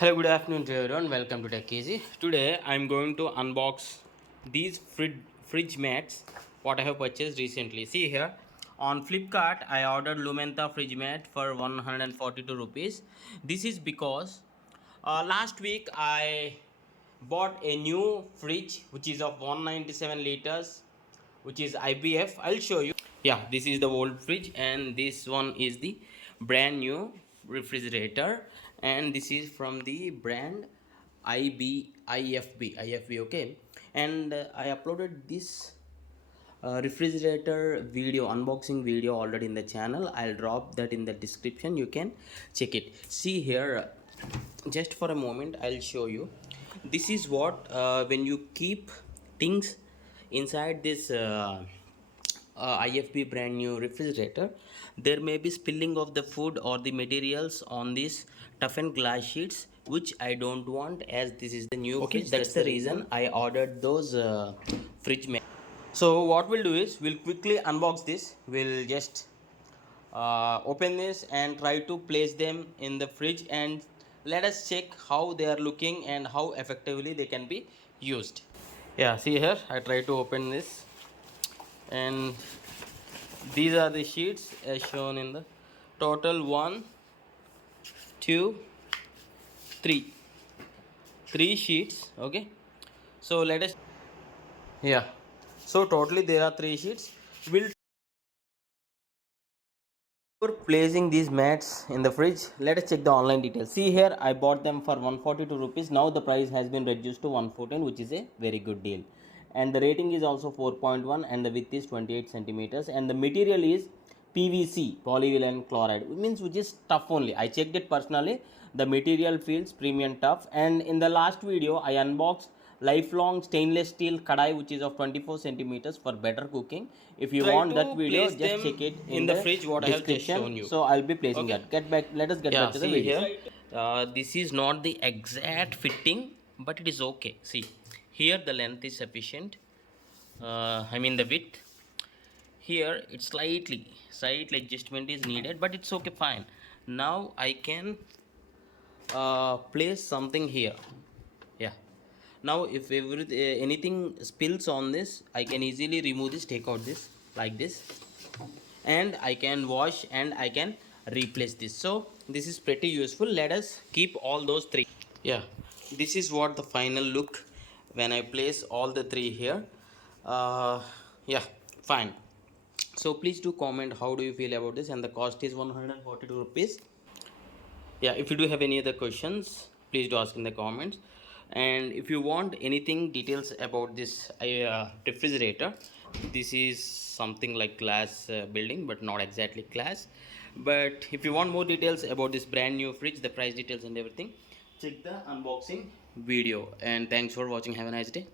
Hello, good afternoon to everyone. Welcome to Tech Easy. Today I'm going to unbox these fridge mats what I have purchased recently. See here on Flipkart I ordered Loomantha fridge mat for 142 rupees. This is because last week I bought a new fridge which is of 197 liters, which is IBF. I'll show you. Yeah, this is the old fridge and this one is the brand new refrigerator, and this is from the brand IFB. Okay, and I uploaded this refrigerator video, unboxing video already in the channel. I'll drop that in the description, you can check it. See here, just for a moment I'll show you. This is what when you keep things inside this IFB brand new refrigerator, there may be spilling of the food or the materials on these toughened glass sheets, which I don't want, as this is the new fridge. That's the reason I ordered those fridge. So what we'll do is we'll quickly unbox this. We'll just open this and try to place them in the fridge, and let us check how they are looking and how effectively they can be used. Yeah, see here I try to open this, and these are the sheets as shown in the total 1 2 3 sheets. Okay, so let us, yeah, so totally there are 3 sheets. We'll, for placing these mats in the fridge, let us check the online details. See here I bought them for 142 rupees. Now the price has been reduced to 114, which is a very good deal, and the rating is also 4.1 and the width is 28 centimeters, and the material is PVC, polyvinyl chloride, which is tough only. I checked it personally. The material feels premium tough, and in the last video I unboxed lifelong stainless steel kadai, which is of 24 centimeters for better cooking. If you want that video, just check it in the fridge what I have just shown you. So I'll be placing that. Get back, let us get back to the video. Here, this is not the exact fitting, but it is okay. See here, the length is sufficient, I mean the width. Here it's slight adjustment is needed, but it's okay, fine. Now I can place something here. Yeah, now if anything spills on this, I can easily remove this, take out this like this, and I can wash and I can replace this. So this is pretty useful. Let us keep all those 3. Yeah, this is what the final look when I place all the 3 here. Yeah, fine. So please do comment how do you feel about this, and the cost is 142 rupees. Yeah, if you do have any other questions, please do ask in the comments. And if you want anything details about this refrigerator, this is something like glass building, but not exactly glass. But if you want more details about this brand new fridge, the price details and everything, check the unboxing video. And thanks for watching. Have a nice day.